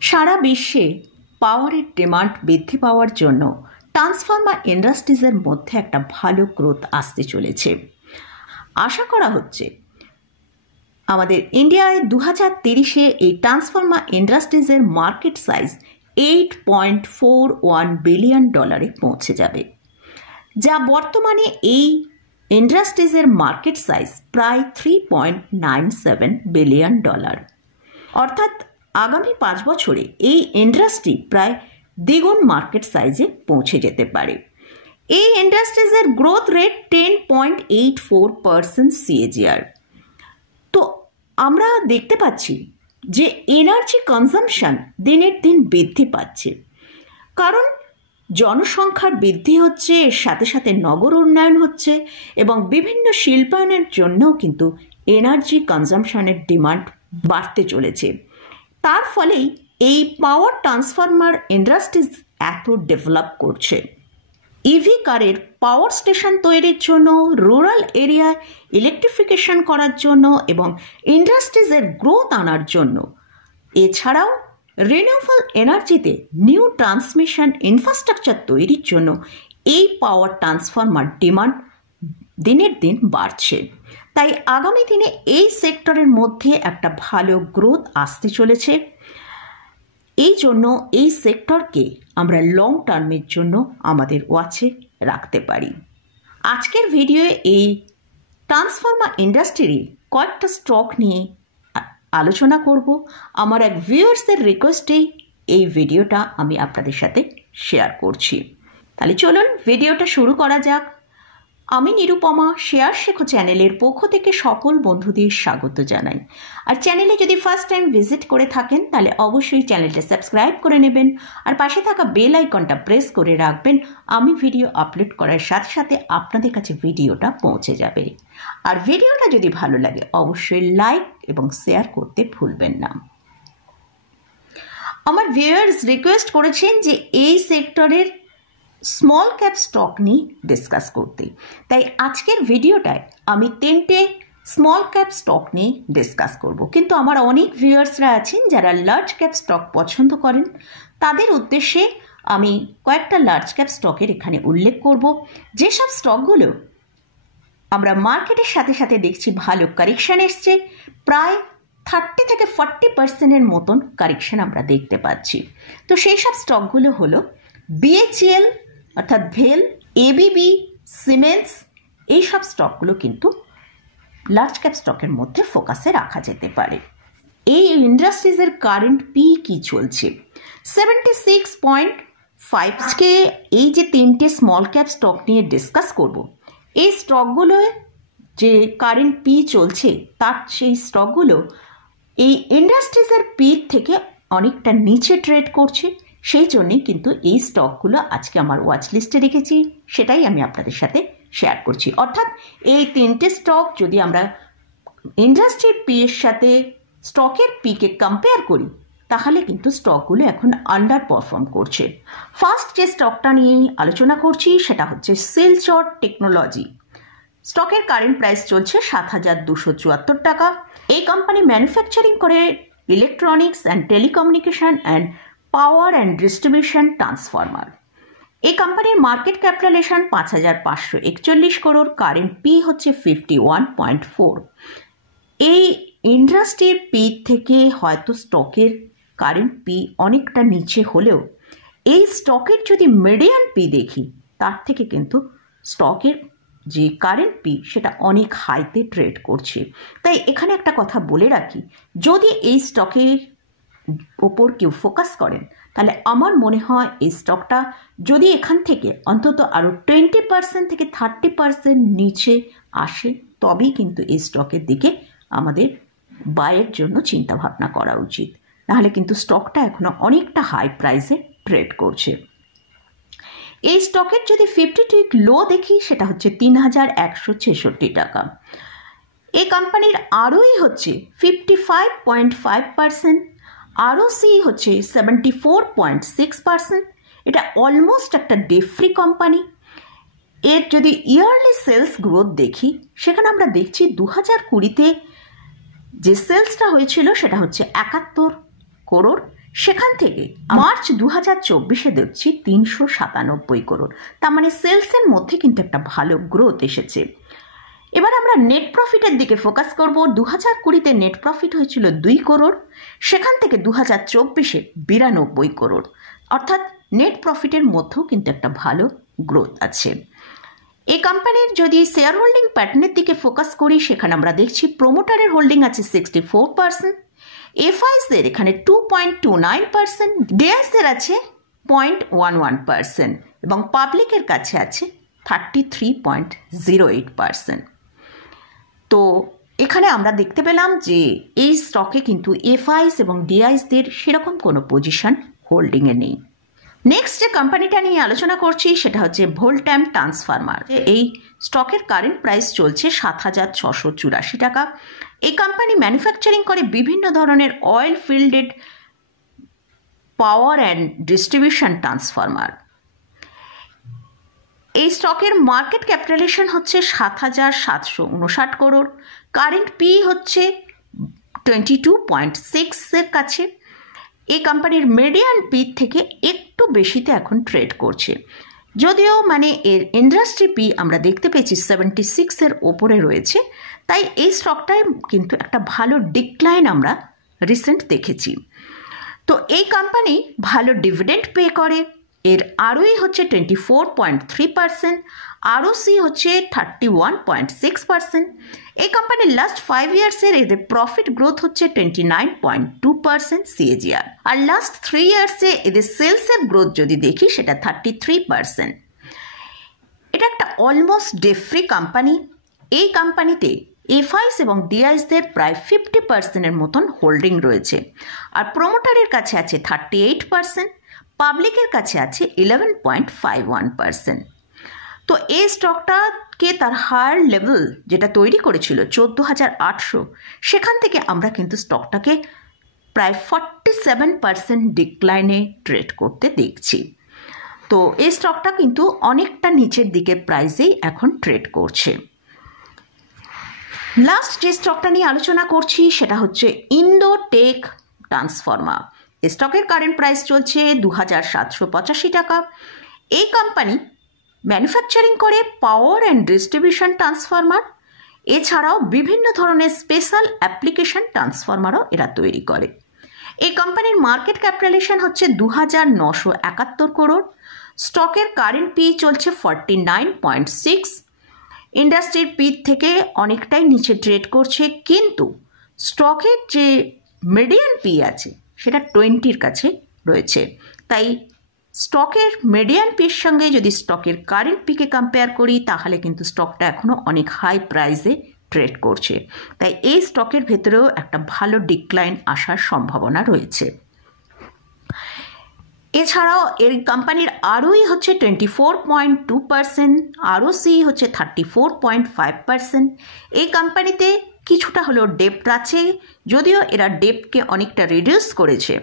সারা বিশ্বে পাওয়ারের ডিমান্ড বৃদ্ধি পাওয়ার জন্য ট্রান্সফর্মার ইন্ডাস্ট্রিজের মধ্যে একটা ভালো গ্রোথ আসতে চলেছে। আশা করা হচ্ছে আমাদের ইন্ডিয়ায় 2030-এ এই ট্রান্সফর্মার ইন্ডাস্ট্রিজের মার্কেট সাইজ $8.41 বিলিয়ন পৌঁছে যাবে, যা বর্তমানে এই ইন্ডাস্ট্রিজের মার্কেট সাইজ প্রায় $3.97 বিলিয়ন। অর্থাৎ আগামী 5 বছরে এই ইন্ডাস্ট্রি প্রায় দ্বিগুণ মার্কেট সাইজে পৌঁছে যেতে পারে। এই ইন্ডাস্ট্রিজের গ্রোথ রেট 10.84% CAGR। তো আমরা দেখতে পাচ্ছি যে এনার্জি কনজাম্পশন দিনের দিন বৃদ্ধি পাচ্ছে, কারণ জনসংখ্যার বৃদ্ধি হচ্ছে, এর সাথে সাথে নগর উন্নয়ন হচ্ছে এবং বিভিন্ন শিল্পায়নের জন্যও কিন্তু এনার্জি কনজাম্পশনের ডিমান্ড বাড়তে চলেছে। তার ফলেই এই পাওয়ার ট্রান্সফরমার ইন্ডাস্ট্রিজ এত ডেভেলপ করছে। ইভি কারের পাওয়ার স্টেশন তৈরির জন্য, রুরাল এরিয়ায় ইলেকট্রিফিকেশন করার জন্য এবং ইন্ডাস্ট্রিজের গ্রোথ আনার জন্য, এছাড়াও রিনিউয়েবল এনার্জিতে নিউ ট্রান্সমিশন ইনফ্রাস্ট্রাকচার তৈরির জন্য এই পাওয়ার ট্রান্সফরমার ডিমান্ড দিনের দিন বাড়ছে। তাই আগামী দিনে এই সেক্টরের মধ্যে একটা ভালো গ্রোথ আসতে চলেছে। এই জন্য এই সেক্টরকে আমরা লং টার্মের জন্য আমাদের ওয়াচে রাখতে পারি। আজকের ভিডিওয়ে এই ট্রান্সফর্মার ইন্ডাস্ট্রির কয়েকটা স্টক নিয়ে আলোচনা করব। আমার এক ভিউয়ার্সের রিকোয়েস্টেই এই ভিডিওটা আমি আপনাদের সাথে শেয়ার করছি। তাহলে চলুন ভিডিওটা শুরু করা যাক। আমি নিরুপমা শেয়ার শেখো চ্যানেলের পক্ষ থেকে সকল বন্ধুদের স্বাগত জানাই। আর চ্যানেলে যদি ফার্স্ট টাইম ভিজিট করে থাকেন তাহলে অবশ্যই চ্যানেলটা সাবস্ক্রাইব করে নেবেন আর পাশে থাকা বেল আইকনটা প্রেস করে রাখবেন। আমি ভিডিও আপলোড করার সাথে সাথে আপনাদের কাছে ভিডিওটা পৌঁছে যাবে। আর ভিডিওটা যদি ভালো লাগে অবশ্যই লাইক এবং শেয়ার করতে ভুলবেন না। আমার ভিউয়ার্স রিকোয়েস্ট করেছেন যে এই সেক্টরের স্মল ক্যাপ স্টক নিয়ে ডিসকাস করতে, তাই আজকের ভিডিওটায় আমি 3টে স্মল ক্যাপ স্টক নিয়ে ডিসকাস করব। কিন্তু আমার অনেক ভিউয়ার্সরা আছেন যারা লার্জ ক্যাপ স্টক পছন্দ করেন, তাদের উদ্দেশ্যে আমি কয়েকটা লার্জ ক্যাপ স্টকের এখানে উল্লেখ করব, যেসব স্টকগুলো আমরা মার্কেটের সাথে সাথে দেখছি ভালো কারেকশন এসছে। প্রায় 30 থেকে 40% মতন কারেকশন আমরা দেখতে পাচ্ছি। তো সেই সব স্টকগুলো হলো BHEL অর্থাৎ ভেল, ABB, সিমেন্স। এইসব স্টকগুলো কিন্তু লার্জ ক্যাপ স্টকের মধ্যে ফোকাসে রাখা যেতে পারে। এই ইন্ডাস্ট্রিজের কারেন্ট পি কি চলছে 76.5। এই যে 3টে স্মল ক্যাপ স্টক নিয়ে ডিসকাস করব, এই স্টকগুলোয় যে কারেন্ট পি চলছে তার সেই স্টকগুলো এই ইন্ডাস্ট্রিজের পি থেকে অনেকটা নিচে ট্রেড করছে। সেই জন্যেই কিন্তু এই স্টকগুলো আজকে আমার ওয়াচ লিস্টে রেখেছি, সেটাই আমি আপনাদের সাথে শেয়ার করছি। অর্থাৎ এই 3টে স্টক যদি আমরা ইন্ডাস্ট্রির পি এর সাথে স্টকের পিকে কম্পেয়ার করি তাহলে কিন্তু স্টকগুলো এখন আন্ডার পারফর্ম করছে। ফার্স্ট যে স্টকটা নিয়ে আলোচনা করছি সেটা হচ্ছে শিলচর টেকনোলজি। স্টকের কারেন্ট প্রাইস চলছে 7,274 টাকা। এই কোম্পানি ম্যানুফ্যাকচারিং করে electronics and telecommunication and power and distribution transformer. এই কোম্পানির market capitalisation 5,541 crore, current P হচ্ছে 51.4। এই ইন্ডাস্ট্রির পি থেকে হয়তো স্টকের কারেন্ট পি অনেকটা নিচে হলেও এই স্টকের যদি মিডিয়ান পি দেখি তার থেকে কিন্তু স্টকের যে কারেন্ট পি সেটা অনেক হাইতে ট্রেড করছে। তাই এখানে একটা কথা বলে রাখি, যদি এই স্টকের ওপর কেউ ফোকাস করেন তাহলে আমার মনে হয় এই স্টকটা যদি এখান থেকে অন্তত আরও 20% থেকে 30% নিচে আসে তবেই কিন্তু এই স্টকের দিকে আমাদের বাইয়ের জন্য চিন্তা ভাবনা করা উচিত। নাহলে কিন্তু স্টকটা এখনো অনেকটা হাই প্রাইসে ট্রেড করছে। এই স্টকের যদি 52 উইক লো দেখি সেটা হচ্ছে 3,166 টাকা। এই কোম্পানির আরওই হচ্ছে 55.5%, আরওসি হচ্ছে 74.6%। এটা অলমোস্ট একটা ডেট ফ্রি কোম্পানি। এর যদি ইয়ারলি সেলস গ্রোথ দেখি সেখানে আমরা দেখছি 2020-তে যে সেলসটা হয়েছিল সেটা হচ্ছে 71 করোড়, সেখান থেকে মার্চ 2024 দেখছি 397 করোড়, তার মানে সেলসের মধ্যে কিন্তু একটা ভালো গ্রোথ এসেছে। এবার আমরা নেট প্রফিটের দিকে ফোকাস করব। 2020-তে নেট প্রফিট হয়েছিল 2 করোড়, সেখান থেকে 2024-এ 92 করোড়, অর্থাৎ নেট প্রফিটের মধ্যেও কিন্তু একটা ভালো গ্রোথ আছে। এই কোম্পানির যদি শেয়ার হোল্ডিং প্যাটার্নের দিকে ফোকাস করি, সেখানে আমরা দেখছি প্রোমোটারের হোল্ডিং আছে 64%, এফআইসের এখানে 2.29%, ডিআইসের আছে 0.11% এবং পাবলিকের কাছে আছে 33.08%। তো এখানে আমরা দেখতে পেলাম যে এই স্টকে কিন্তু এফআইস এবং ডিআইসদের সেরকম কোনো পজিশন হোল্ডিংয়ে নেই। নেক্সট যে কোম্পানিটা নিয়ে আলোচনা করছি সেটা হচ্ছে ভোল্টাম ট্রান্সফরমার। এই স্টকের কারেন্ট প্রাইস চলছে 7,684 টাকা। এই কোম্পানি ম্যানুফ্যাকচারিং করে বিভিন্ন ধরনের oil filled power and distribution transformer. এই স্টকের মার্কেট ক্যাপিটালাইজেশন হচ্ছে 7,759 করোড়, কারেন্ট পি হচ্ছে 22.6 এর কাছে। এই কোম্পানির মিডিয়ান পি থেকে একটু বেশিতে এখন ট্রেড করছে, যদিও মানে এর ইন্ডাস্ট্রি পি আমরা দেখতে পেয়েছি 76 এর ওপরে রয়েছে, তাই এই স্টকটায় কিন্তু একটা ভালো ডিক্লাইন আমরা রিসেন্ট দেখেছি। তো এই কোম্পানি ভালো ডিভিডেন্ড পে করে, এর আরওই হচ্ছে 24.3%, আরওসি হচ্ছে 31.6%। এই কোম্পানির লাস্ট 5 ইয়ার্সের এদের প্রফিট গ্রোথ হচ্ছে 29.2% সিএজিআর, আর লাস্ট 3 ইয়ার্সে এদের সেলসের গ্রোথ যদি দেখি সেটা 33%। এটা একটা অলমোস্ট ডেট ফ্রি কোম্পানি। এই কোম্পানিতে এফআইস এবং ডিআইসদের প্রায় 50%-এর মতন হোল্ডিং রয়েছে, আর প্রোমোটারের কাছে আছে 38%, পাবলিকের কাছে আছে 11.51%। তো এই স্টকটাকে তার হায়ার লেভেল যেটা তৈরি করেছিল 14,800, সেখান থেকে আমরা কিন্তু স্টকটাকে প্রায় 47% ডিক্লাইনে ট্রেড করতে দেখছি। তো এই স্টকটা কিন্তু অনেকটা নিচের দিকে প্রাইসেই এখন ট্রেড করছে। লাস্ট যে স্টকটা নিয়ে আলোচনা করছি সেটা হচ্ছে ইন্দো টেক ট্রান্সফরমার। এই স্টকের কারেন্ট প্রাইস চলছে 2,785 টাকা। এই কোম্পানি ম্যানুফ্যাকচারিং করে পাওয়ার অ্যান্ড ডিস্ট্রিবিউশন ট্রান্সফরমার, এছাড়াও বিভিন্ন ধরনের স্পেশাল অ্যাপ্লিকেশন ট্রান্সফরমারও এরা তৈরি করে। এই কোম্পানির মার্কেট ক্যাপিটালাইজেশন হচ্ছে 2,971 করোড়, স্টকের কারেন্ট পি চলছে 49.6, ইন্ডাস্ট্রির পি থেকে অনেকটাই নিচে ট্রেড করছে, কিন্তু স্টকের যে মিডিয়ান পি আছে সেটা 20-র কাছে রয়েছে। তাই স্টকের মিডিয়ান পির সঙ্গে যদি স্টকের কারেন্ট পিকে কম্পেয়ার করি তাহলে কিন্তু স্টকটা এখনও অনেক হাই প্রাইসে ট্রেড করছে, তাই এই স্টকের ভেতরেও একটা ভালো ডিক্লাইন আসার সম্ভাবনা রয়েছে। এছাড়াও এই কোম্পানির আরওই হচ্ছে 24.2%, আরওসি হচ্ছে 34.5%। এই কোম্পানিতে কিছুটা হলো ডেপ্ট আছে, যদিও এরা ডেপ্টকে অনেকটা রিডিউস করেছে।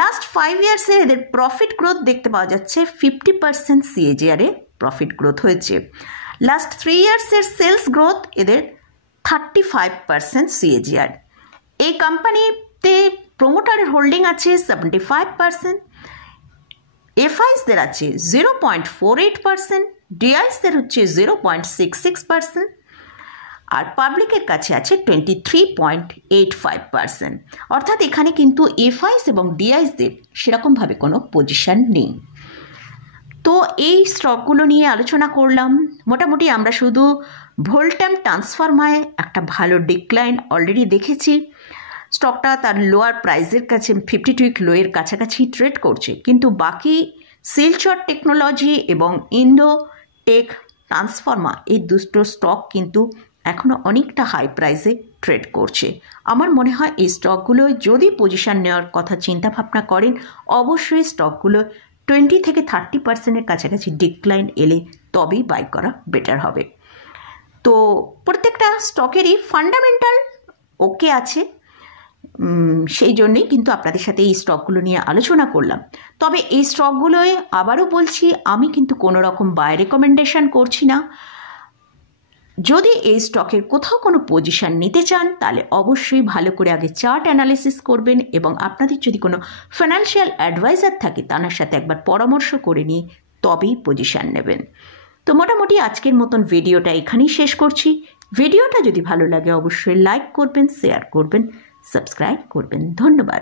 লাস্ট 5 ইয়ার্সে এদের প্রফিট গ্রোথ দেখতে পাওয়া যাচ্ছে 50% সিএজিআরে প্রফিট গ্রোথ হয়েছে। লাস্ট 3 ইয়ার্সের সেলস গ্রোথ এদের 35% সিএজিআর। এই কোম্পানিতে প্রোমোটারের হোল্ডিং আছে 75%, এফআইসদের আছে 0.48%, ডিআইসদের হচ্ছে 0.66%, আর পাবলিকের কাছে আছে 23.85%। অর্থাৎ এখানে কিন্তু এফআইস এবং ডিআইসদের সেরকমভাবে কোনো পজিশন নেই। তো এই স্টকগুলো নিয়ে আলোচনা করলাম। মোটামুটি আমরা শুধু ভোল্টাম ট্রান্সফরমারে একটা ভালো ডিক্লাইন অলরেডি দেখেছি। স্টকটা তার লোয়ার প্রাইসের কাছে 52-উইক লোয়ের কাছাকাছি ট্রেড করছে, কিন্তু বাকি শিলচর টেকনোলজি এবং ইন্দো টেক ট্রান্সফরমার এই দুটো স্টক কিন্তু এখনও অনেকটা হাই প্রাইসে ট্রেড করছে। আমার মনে হয় এই স্টকগুলো যদি পজিশন নেওয়ার কথা চিন্তা ভাবনা করেন, অবশ্যই স্টকগুলো 20 থেকে 30%-এর কাছাকাছি ডিক্লাইন এলে তবেই বাই করা বেটার হবে। তো প্রত্যেকটা স্টকেরই ফান্ডামেন্টাল ওকে আছে, সেই জন্যই কিন্তু আপনাদের সাথে এই স্টকগুলো নিয়ে আলোচনা করলাম। তবে এই স্টকগুলোয় আবারও বলছি, আমি কিন্তু কোনো রকম বাই রেকমেন্ডেশন করছি না। যদি এই স্টকের কোথাও কোনো পজিশন নিতে চান তাহলে অবশ্যই ভালো করে আগে চার্ট অ্যানালিসিস করবেন এবং আপনাদের যদি কোনো ফাইন্যান্সিয়াল অ্যাডভাইজার থাকে তার সাথে একবার পরামর্শ করে নিয়ে তবেই পজিশন নেবেন। তো মোটামুটি আজকের মতন ভিডিওটা এখানেই শেষ করছি। ভিডিওটা যদি ভালো লাগে অবশ্যই লাইক করবেন, শেয়ার করবেন, সাবস্ক্রাইব করবেন। ধন্যবাদ।